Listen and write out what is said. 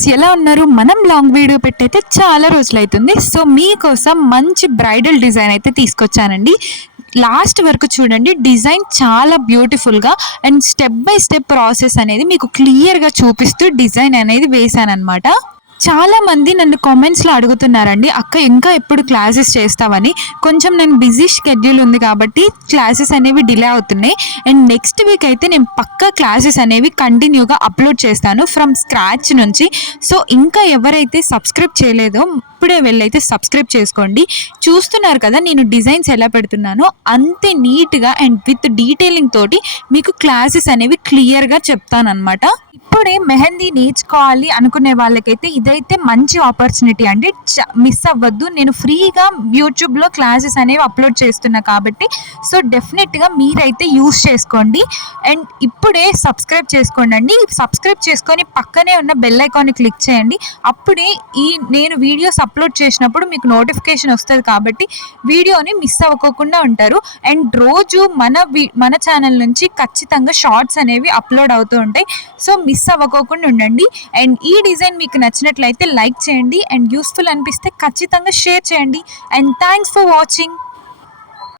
Friends, ఎలా ఉన్నారు? మనం లాంగ్ వీడియో పెట్టయితే చాలా రోజులైతుంది. సో మీకోసం మంచి బ్రైడల్ డిజైన్ అయితే తీసుకొచ్చానండి. లాస్ట్ వరకు చూడండి. డిజైన్ చాలా బ్యూటిఫుల్గా and step by step process అనేది మీకు క్లియర్గా చూపిస్తూ డిజైన్ అనేది వేశానన్నమాట. చాలా మంది నన్ను కామెంట్స్లో అడుగుతున్నారండి, అక్క ఇంకా ఎప్పుడు క్లాసెస్ చేస్తావని. కొంచెం నేను బిజీ షెడ్యూల్ ఉంది కాబట్టి క్లాసెస్ అనేవి డిలే అవుతున్నాయి. అండ్ నెక్స్ట్ వీక్ అయితే నేను పక్కా క్లాసెస్ అనేవి కంటిన్యూగా అప్లోడ్ చేస్తాను ఫ్రమ్ స్క్రాచ్ నుంచి. సో ఇంకా ఎవరైతే సబ్స్క్రైబ్ చేయలేదో ఇప్పుడే వెళ్ళైతే సబ్స్క్రైబ్ చేసుకోండి. చూస్తున్నారు కదా నేను డిజైన్స్ ఎలా పెడుతున్నానో, అంతే నీట్గా అండ్ విత్ డీటెయిలింగ్ తోటి మీకు క్లాసెస్ అనేవి క్లియర్గా చెప్తానన్నమాట. ఇప్పుడే మెహందీ నేర్చుకోవాలి అనుకునే వాళ్ళకైతే ఇదైతే మంచి ఆపర్చునిటీ అండి. మిస్ అవ్వద్దు. నేను ఫ్రీగా యూట్యూబ్లో క్లాసెస్ అనేవి అప్లోడ్ చేస్తున్నా కాబట్టి సో డెఫినెట్గా మీరైతే యూస్ చేసుకోండి. అండ్ ఇప్పుడే సబ్స్క్రైబ్ చేసుకోండి అండి. సబ్స్క్రైబ్ చేసుకొని పక్కనే ఉన్న బెల్ ఐకాన్ని క్లిక్ చేయండి. అప్పుడే నేను వీడియోస్ అప్లోడ్ చేసినప్పుడు మీకు నోటిఫికేషన్ వస్తుంది కాబట్టి వీడియోని మిస్ అవ్వకుండా ఉంటారు. అండ్ రోజు మన ఛానల్ నుంచి ఖచ్చితంగా షార్ట్స్ అనేవి అప్లోడ్ అవుతూ ఉంటాయి. సో మిస్ అవ్వకుండా ఉండండి. అండ్ ఈ డిజైన్ మీకు నచ్చినట్లయితే లైక్ చేయండి. అండ్ యూస్ఫుల్ అనిపిస్తే ఖచ్చితంగా షేర్ చేయండి. And thanks for watching.